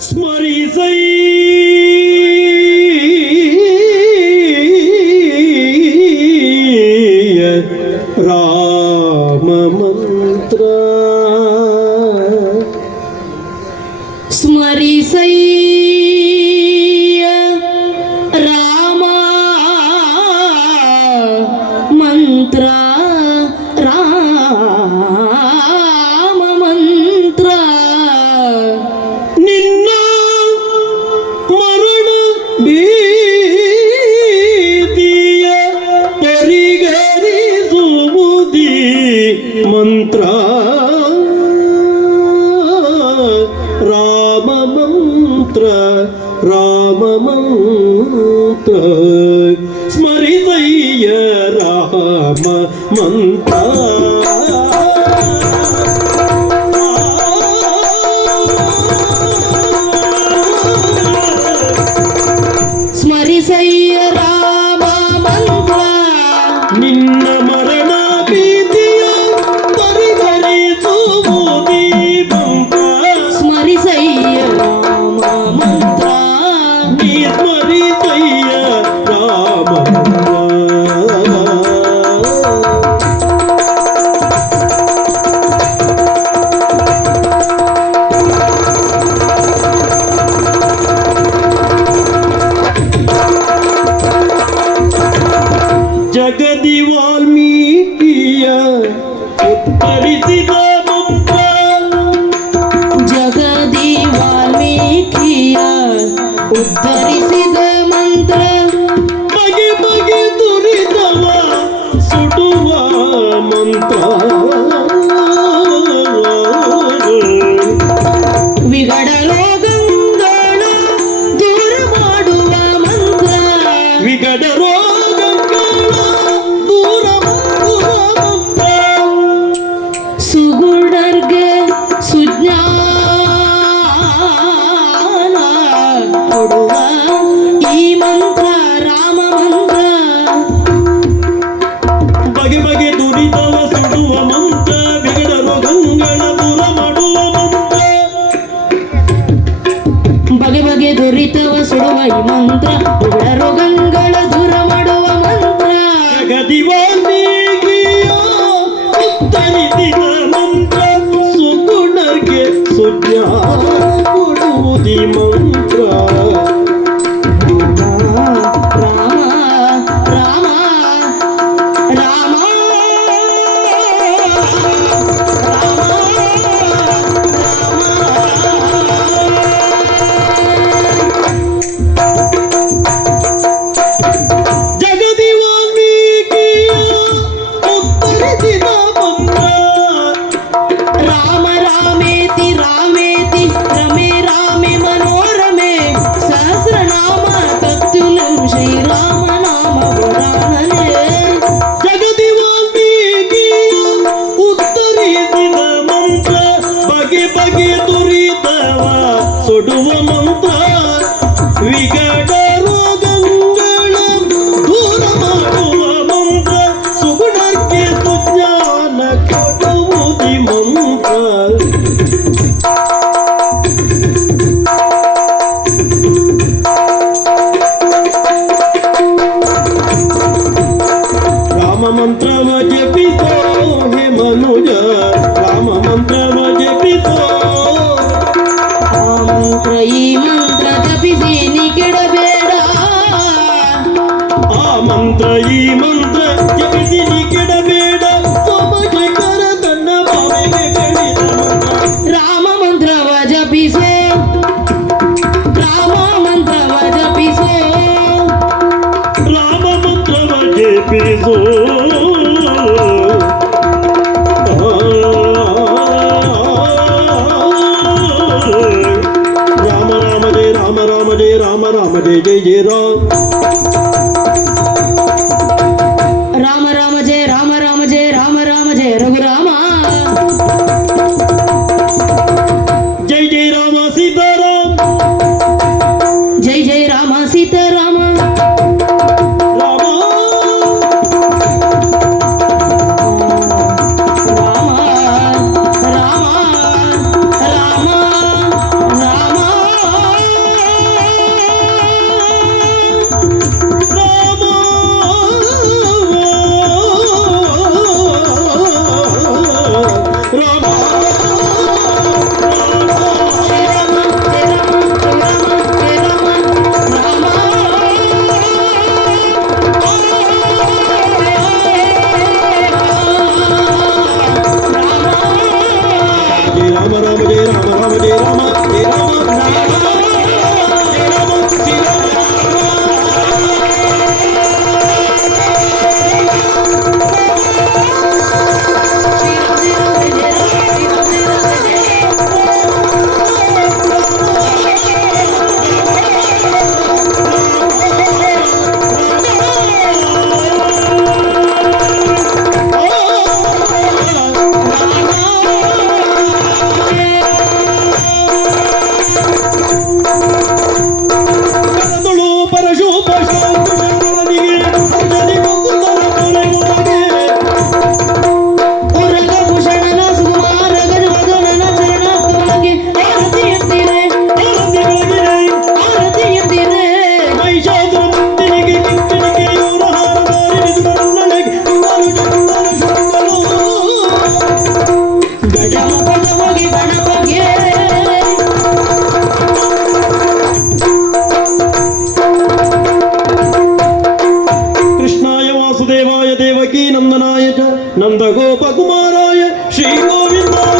స్మరిసై. రామ మంత్ర స్మరిసై. రామ. మంత్ర. రా మంత్ర. రామ మంత్ర రామ మంత్ర. స్మరితయ్య రామ మంత్ర. ಬಗೆ ದುರಿತವ ಸೊಡುವ ಮಂತ್ರ ವಿಗಡ ರೋಗಗಳ ದೂರ ಮಾಡುವ ಮಂತ್ರ ಸುಗುಣಕ್ಕೆ ಸುಜ್ಞಾನ ಕೊಡುವುದಿ ಮಂತ್ರ ರಾಮ ಮಂತ್ರ ಮಂತ್ರ ಈ ಮಂತ್ರ ಜಗತ್ತಿನಿ ಕೆಡಬೇಡ ಸೊಬಗೆ ಕರ ತನ್ನ ಬಾವಿಗೆ ಬೆಳೆದ ರಾಮ ಮಂತ್ರವ ಜಪಿಸೋ ರಾಮ ಮಂತ್ರವ ಜಪಿಸೋ ರಾಮ ಮಂತ್ರವ ಜಪಿಸೋ ರಾಮ ರಾಮ ಜಯ ರಾಮ ರಾಮ ಜಯ ರಾಮ ರಾಮ ಜಯ ಜಯ ರಾಮ ಗೋಪಕುಮಾರಾಯ ಶ್ರೀ ಗೋವಿಂದ